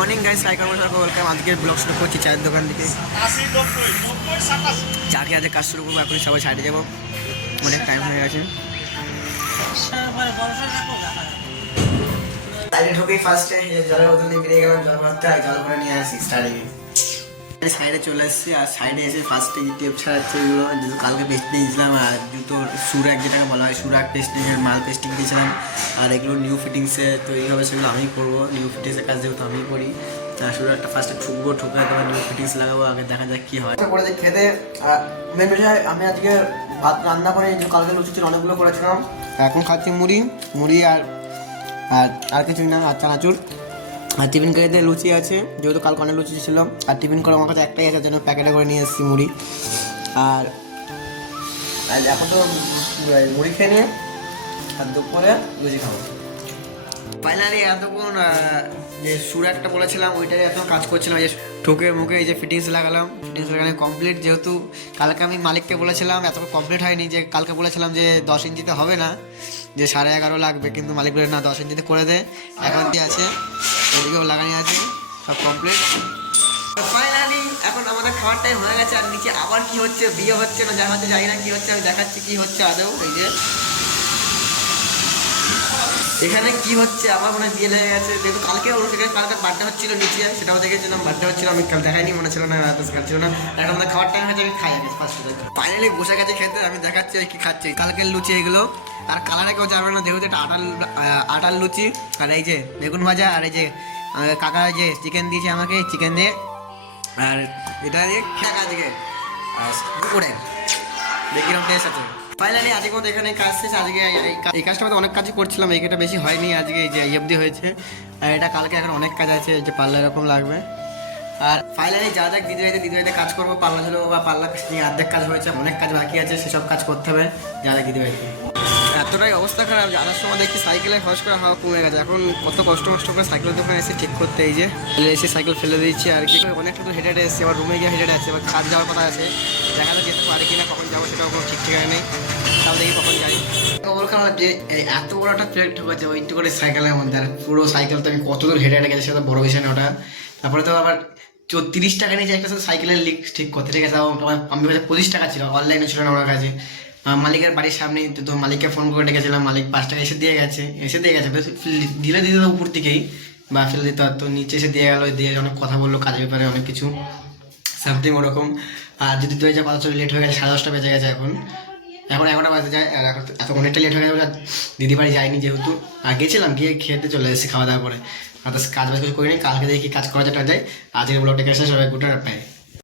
Morning guys cycle motor welcome আজকের blog শুরু করছি চায়ের দোকান থেকে। চাকরি আজকে কাজ শুরু করব, এখন সবাই সাইডে যাব। অনেক টাইম হয়ে গেছে। ঢুকেই ফার্স্টে জলের বোতল বেরিয়ে গেলাম জল ভরতে জল ভরে নিয়ে আসি স্টার্টিংয়ে সাইডে চলে এসেছি আর সাইডে এসে ফার্স্টে টেপ ছাড়াচ্ছে এগুলো। কালকে পেস্ট দিয়েছিলাম আর জুতোর সুরাক যেটাকে বলা হয় সুরাক পেস্টিংয়ের মাল পেস্টিং দিয়েছিলাম আর এগুলো নিউ ফিটিংসে তৈরি হবে সেগুলো আমিই করব। নিউ ফিটিংসের কাজ যেহেতু আমিই করি আর সুরাকটা ফার্স্টে ঠুকবো ঠুকে তারপর নিউ ফিটিংস লাগাবো আগে দেখা যাক কী হয়। করে যে খেতে মেন বিষয় আমি আজকে ভাত রান্না করে যে কালকে লুচি ছিল অনেকগুলো করেছিলাম। এখন খাচ্ছি মুড়ি মুড়ি আর আর আর কিছুই না আর চানাচুর আর টিফিন কারিতে লুচি আছে, যেহেতু কালকে অনেক লুচি ছিল। আর টিফিন করে আমার কাছে একটাই আছে, যেন প্যাকেটে করে নিয়ে এসেছি মুড়ি। আর এখন তো মুড়ি খেয়ে নিয়ে আর দুপুরে লুচি খাব। ফাইনালি এতক্ষণ যে সুর একটা বলেছিলাম, ওইটাই এত কাজ করছিলাম যে ঠোকে মুখে এই যে ফিটিংস লাগালাম। ফিটিংস লাগানো কমপ্লিট যেহেতু কালকে আমি মালিককে বলেছিলাম এত কমপ্লিট হয়নি যে কালকে বলেছিলাম যে দশ ইঞ্চিতে হবে না, যে সাড়ে এগারো লাগবে, কিন্তু মালিক বলে না, দশ ইঞ্চিতে করে দে। এখন কি আছে। লাগানি আছে, সব কমপ্লিট ফাইনালি এখন আমাদের খাওয়ার টাইম হয়ে গেছে, আর নিচে আবার কি হচ্ছে, বিয়ে হচ্ছে না যা হচ্ছে না কি হচ্ছে, আমি দেখাচ্ছি কি হচ্ছে আদৌ, এই যে। এখানে কি হচ্ছে, আমার মনে বিয়ে লেগে গেছে। যেহেতু কালকে ওর সেখানে কালকে বার্থডে হচ্ছিল নিচে, সেটাও দেখেছিলাম বার্থডে হচ্ছিল, আমি কাল দেখাইনি, মনে ছিল না, রাত কাল ছিল না। এখন আমাদের খাওয়ার টাইম হয়েছে আমি খাই আগে ফার্স্ট ফাইনালি বসে গেছে খেতে, আমি দেখাচ্ছি কি খাচ্ছি। কালকের লুচি এগুলো, আর কালারে কেউ যাবে না, যেহেতু এটা আটাল আটাল লুচি, আর এই যে বেগুন ভাজা, আর এই যে আমাদের কাকা যে চিকেন দিয়েছে আমাকে চিকেন দিয়ে। আর এটা দিয়ে খাক আজকে দুপুরে। দেখি রকম টেস্ট আছে। ফাইনালি আজকে মতো এখানে কাজ শেষ। আজকে এই- এই কাজ- এই কাজটা মধ্যে অনেক কাজই করছিলাম এইটা বেশি হয়নি আজকে যে অবধি হয়েছে। আর এটা কালকে এখন অনেক কাজ আছে যে পাল্লা এরকম লাগবে। আর ফাইনালি যা যা দিদি ভাইতে দিদি ভাইতে কাজ করব, পাল্লা ছিল বা পাল্লা নিয়ে অর্ধেক কাজ হয়েছে, অনেক কাজ বাকি আছে, সেসব কাজ করতে হবে। যা যা দিদি ভাইতে এতটাই অবস্থা খারাপ যে সময় দেখছি সাইকেলে হস করে হাওয়া কমে গেছে। এখন কত কষ্ট কষ্ট করে সাইকেলের দোকানে এসে ঠিক করতে, এই যে এসে সাইকেল ফেলে দিচ্ছি আর কি। অনেকটা দূর হেঁটে এসেছি, আবার রুমে গিয়ে হেঁটে আসছে এবার কাজ যাওয়ার কথা আছে। দেখা যাক যেতে পারি কিনা, কখন যাব সেটাও কোনো ঠিক ঠিকানা নেই। তাও দেখি কখন যাই। বলছিলাম যে এত বড় একটা প্লেট ঢুকেছে ওইটু করে সাইকেলের মধ্যে, আর পুরো সাইকেল তো আমি কত দূর হেঁটে হেঁটে গেছি সেটা বড় বিষয় না ওটা। তারপরে তো আবার চৌত্রিশ টাকা নিয়েছে একটা সাইকেলের লিক ঠিক করতে, ঠিক আছে? আমি পঁচিশ টাকা ছিল অনলাইনে ছিল না আমার কাছে। মালিকের বাড়ির সামনে তো মালিককে ফোন করে ডেকেছিলাম, মালিক পাঁচ টাকা এসে দিয়ে গেছে। এসে দিয়ে গেছে দিলে দিতে উপর থেকেই, বা ফেলে দিতে তো নিচে এসে দিয়ে গেলো, দিয়ে অনেক কথা বলল, কাজের ব্যাপারে অনেক কিছু সামথিং ওরকম। আর যদি তুই যা কথা লেট হয়ে গেছে, সাড়ে দশটা বেজে গেছে এখন। এখন এগারোটা বাজে যায়, আর এখন এত অনেকটা লেট হয়ে গেছে দিদি বাড়ি যায়নি যেহেতু। আর গেছিলাম, গিয়ে খেতে চলে এসেছি খাওয়া দাওয়া করে। আর কাজ বাজ কিছু করিনি, কালকে দেখি কাজ করা যেটা যায় আজকের ব্লগটা শেষ সবাই গুটার পায়